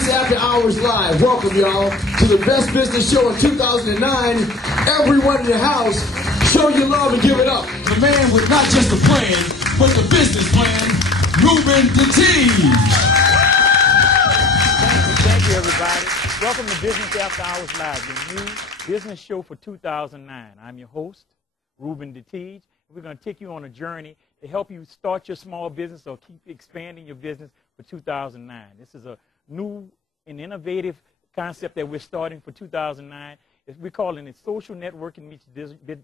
Business After Hours Live. Welcome, y'all, to the best business show in 2009. Everyone in the house, show your love and give it up. The man with not just the plan, but the business plan, Reuben DeTiege. Thank you, everybody. Welcome to Business After Hours Live, the new business show for 2009. I'm your host, Reuben DeTiege. We're going to take you on a journey to help you start your small business or keep expanding your business for 2009. This is a new and innovative concept that we're starting for 2009. We're calling it social networking meets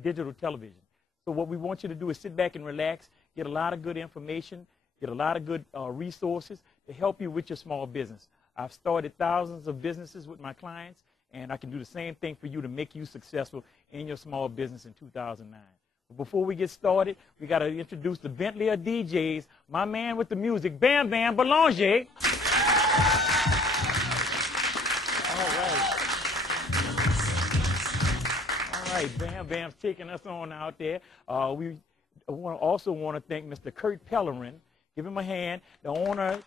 digital television. So what we want you to do is sit back and relax, get a lot of good information, get a lot of good resources to help you with your small business. I've started thousands of businesses with my clients, and I can do the same thing for you to make you successful in your small business in 2009. Before we get started, we got to introduce the Bentley of DJs, my man with the music, Bam Bam Boulanger. All right, Bam Bam's taking us on out there. We also want to thank Mr. Kurt Pellerin. Give him a hand, the owner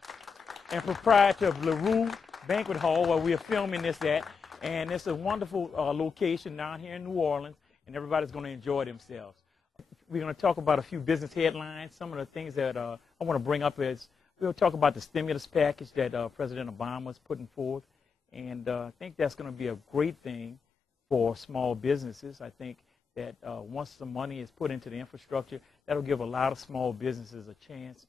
and proprietor of LaRue Banquet Hall, where we are filming this at. And it's a wonderful location down here in New Orleans, and everybody's going to enjoy themselves. We're going to talk about a few business headlines. Some of the things that I want to bring up is we'll talk about the stimulus package that President Obama is putting forth. And I think that's going to be a great thing for small businesses. I think that once the money is put into the infrastructure, that'll give a lot of small businesses a chance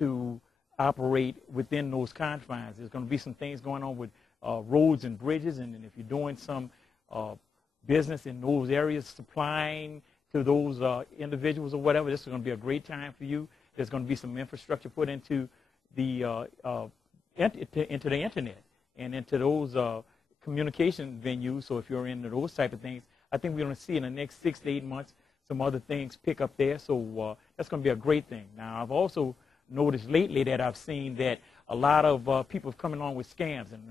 to operate within those confines. There's going to be some things going on with roads and bridges, and if you're doing some business in those areas, supplying to those individuals or whatever, this is going to be a great time for you. There's going to be some infrastructure put into the internet and into those communication venues. So if you're into those type of things, I think we're going to see in the next 6 to 8 months some other things pick up there. So that's going to be a great thing. Now, I've also noticed lately that I've seen that a lot of people are coming on with scams, and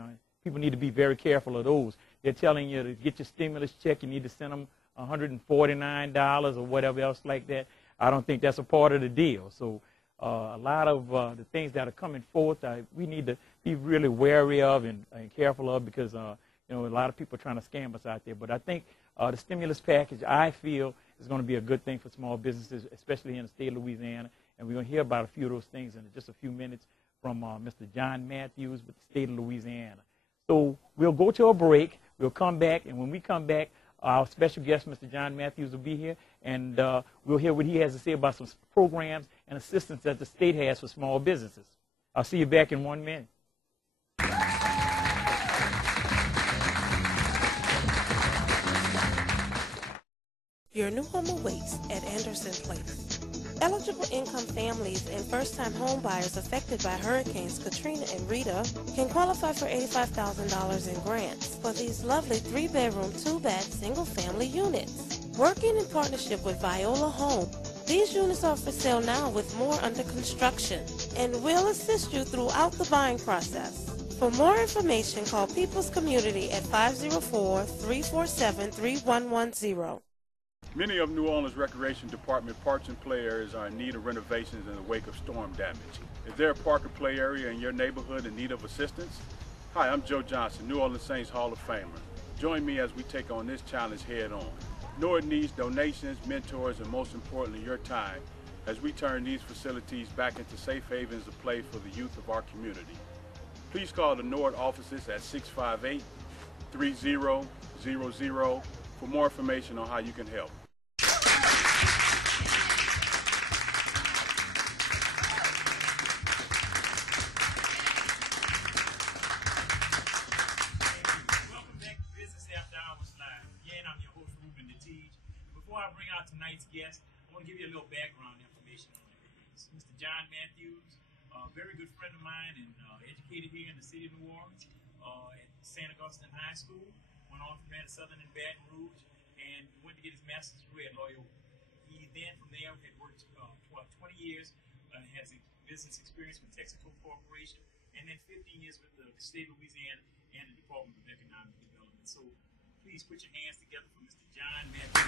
people need to be very careful of those. They're telling you to get your stimulus check, you need to send them $149 or whatever else like that. I don't think that's a part of the deal. So a lot of the things that are coming forth, we need to be really wary of and careful of, because you know, a lot of people are trying to scam us out there. But I think the stimulus package, I feel, is going to be a good thing for small businesses, especially in the state of Louisiana. And we're going to hear about a few of those things in just a few minutes from Mr. John Matthews with the state of Louisiana. So we'll go to a break. We'll come back, and when we come back, our special guest, Mr. John Matthews, will be here, and we'll hear what he has to say about some programs and assistance that the state has for small businesses. I'll see you back in 1 minute. Your new home awaits at Anderson Place. Eligible income families and first-time home buyers affected by Hurricanes Katrina and Rita can qualify for $85,000 in grants for these lovely 3-bedroom, 2-bath, single-family units. Working in partnership with Viola Home, these units are for sale now with more under construction and will assist you throughout the buying process. For more information, call People's Community at 504-347-3110. Many of New Orleans Recreation Department parks and play areas are in need of renovations in the wake of storm damage. Is there a park or play area in your neighborhood in need of assistance? Hi, I'm Joe Johnson, New Orleans Saints Hall of Famer. Join me as we take on this challenge head on. NORD needs donations, mentors, and most importantly, your time, as we turn these facilities back into safe havens of play for the youth of our community. Please call the NORD offices at 658-3000 for more information on how you can help. Before I bring out tonight's guest, I want to give you a little background information on him. Mr. John Matthews, a very good friend of mine, and educated here in the city of New Orleans at St. Augustine High School. Went on from there to Southern in Baton Rouge, and went to get his master's degree at Loyola. He then, from there, had worked 20 years, has business experience with Texaco Corporation, and then 15 years with the state of Louisiana and the Department of Economic Development. So please put your hands together for Mr. John Matthews.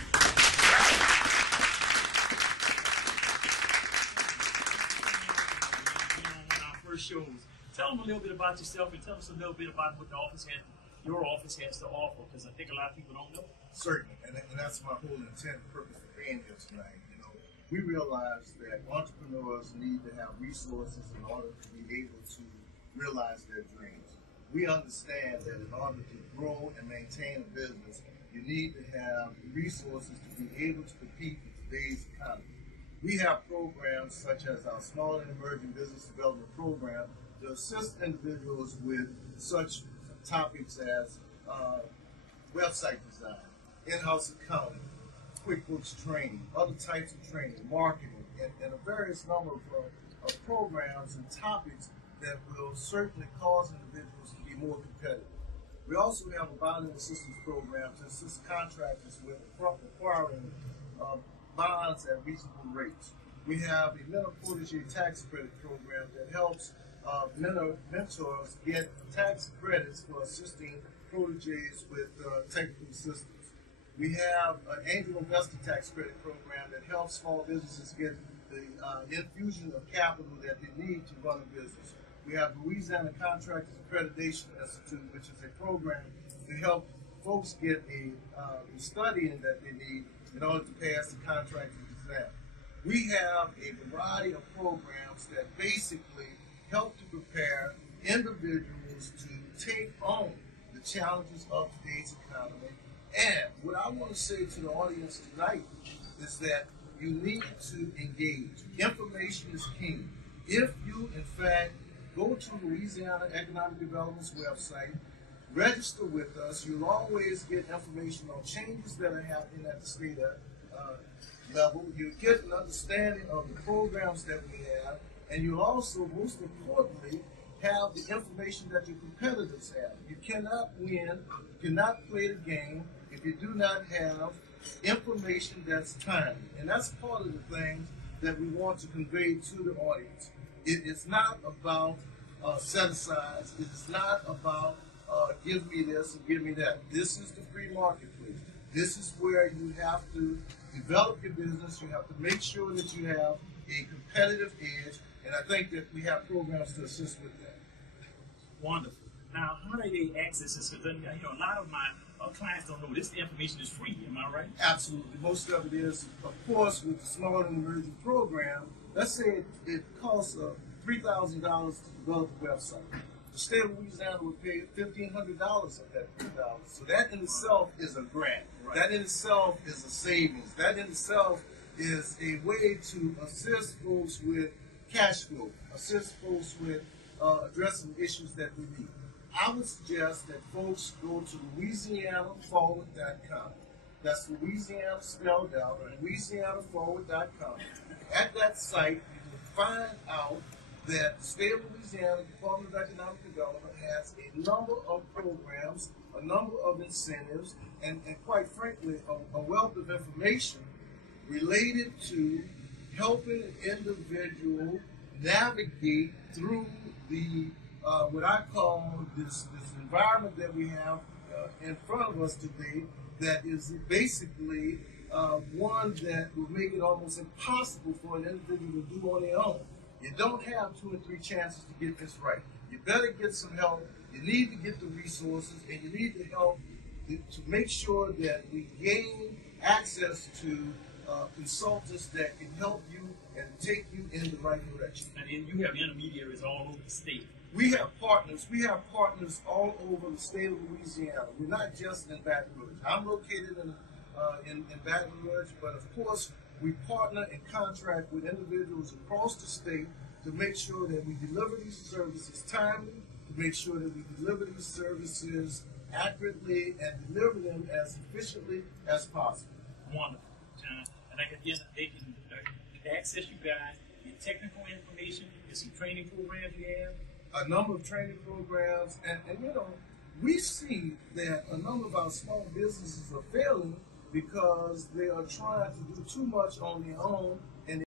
One of our first shows. Tell tell them a little bit about yourself and tell us a little bit about what your office has to offer, because I think a lot of people don't know. Certainly, and that's my whole intent and purpose for being here tonight. You know, we realize that entrepreneurs need to have resources in order to be able to realize their dreams. We understand that in order to grow and maintain a business, you need to have resources to be able to compete in today's economy. We have programs such as our Small and Emerging Business Development Program to assist individuals with such topics as website design, in-house accounting, QuickBooks training, other types of training, marketing, and a various number of programs and topics that will certainly cause individuals to be more competitive. We also have a bonding assistance program to assist contractors with acquiring bonds at reasonable rates. We have a mentor protege tax credit program that helps mentors get tax credits for assisting proteges with technical assistance. We have an angel investor tax credit program that helps small businesses get the infusion of capital that they need to run a business. We have Louisiana Contractors Accreditation Institute, which is a program to help folks get the studying that they need in order to pass the contracting exam. We have a variety of programs that basically help to prepare individuals to take on the challenges of today's economy. And what I want to say to the audience tonight is that you need to engage. Information is king. If you, in fact, go to Louisiana Economic Development's website, register with us, you'll always get information on changes that are happening at the state level. You'll get an understanding of the programs that we have, and you'll also, most importantly, have the information that your competitors have. You cannot win, you cannot play the game if you do not have information that's timely. And that's part of the things that we want to convey to the audience. It is not about set-asides. It is not about give me this and give me that. This is the free marketplace. This is where you have to develop your business. You have to make sure that you have a competitive edge, and I think that we have programs to assist with that. Wonderful. Now, how do they access this? Because a lot of my clients don't know this information is free. Am I right? Absolutely. Most of it is. Of course, with the Small and Emerging program, let's say it costs $3,000 to develop a website. The state of Louisiana would pay $1,500 of that $3,000. So that in itself is a grant. Right. That in itself is a savings. That in itself is a way to assist folks with cash flow, assist folks with addressing issues that we need. I would suggest that folks go to LouisianaForward.com. That's Louisiana spelled out, LouisianaForward.com. At that site, you can find out that the state of Louisiana Department of Economic Development has a number of programs, a number of incentives, and quite frankly, a wealth of information related to helping an individual navigate through the what I call this environment that we have in front of us today, that is basically one that will make it almost impossible for an individual to do on their own. You don't have 2 or 3 chances to get this right. You better get some help. You need to get the resources, and you need to help to make sure that we gain access to consultants that can help you and take you in the right direction. And then you have intermediaries all over the state. We have partners. We have partners all over the state of Louisiana. We're not just in Baton Rouge. I'm located in Baton Rouge, but of course we partner and contract with individuals across the state to make sure that we deliver these services timely, to make sure that we deliver these services accurately, and deliver them as efficiently as possible. Wonderful, John. And again, they can access you guys, get technical information, get some training programs you have. A number of training programs, and we see that a number of our small businesses are failing because they are trying to do too much on their own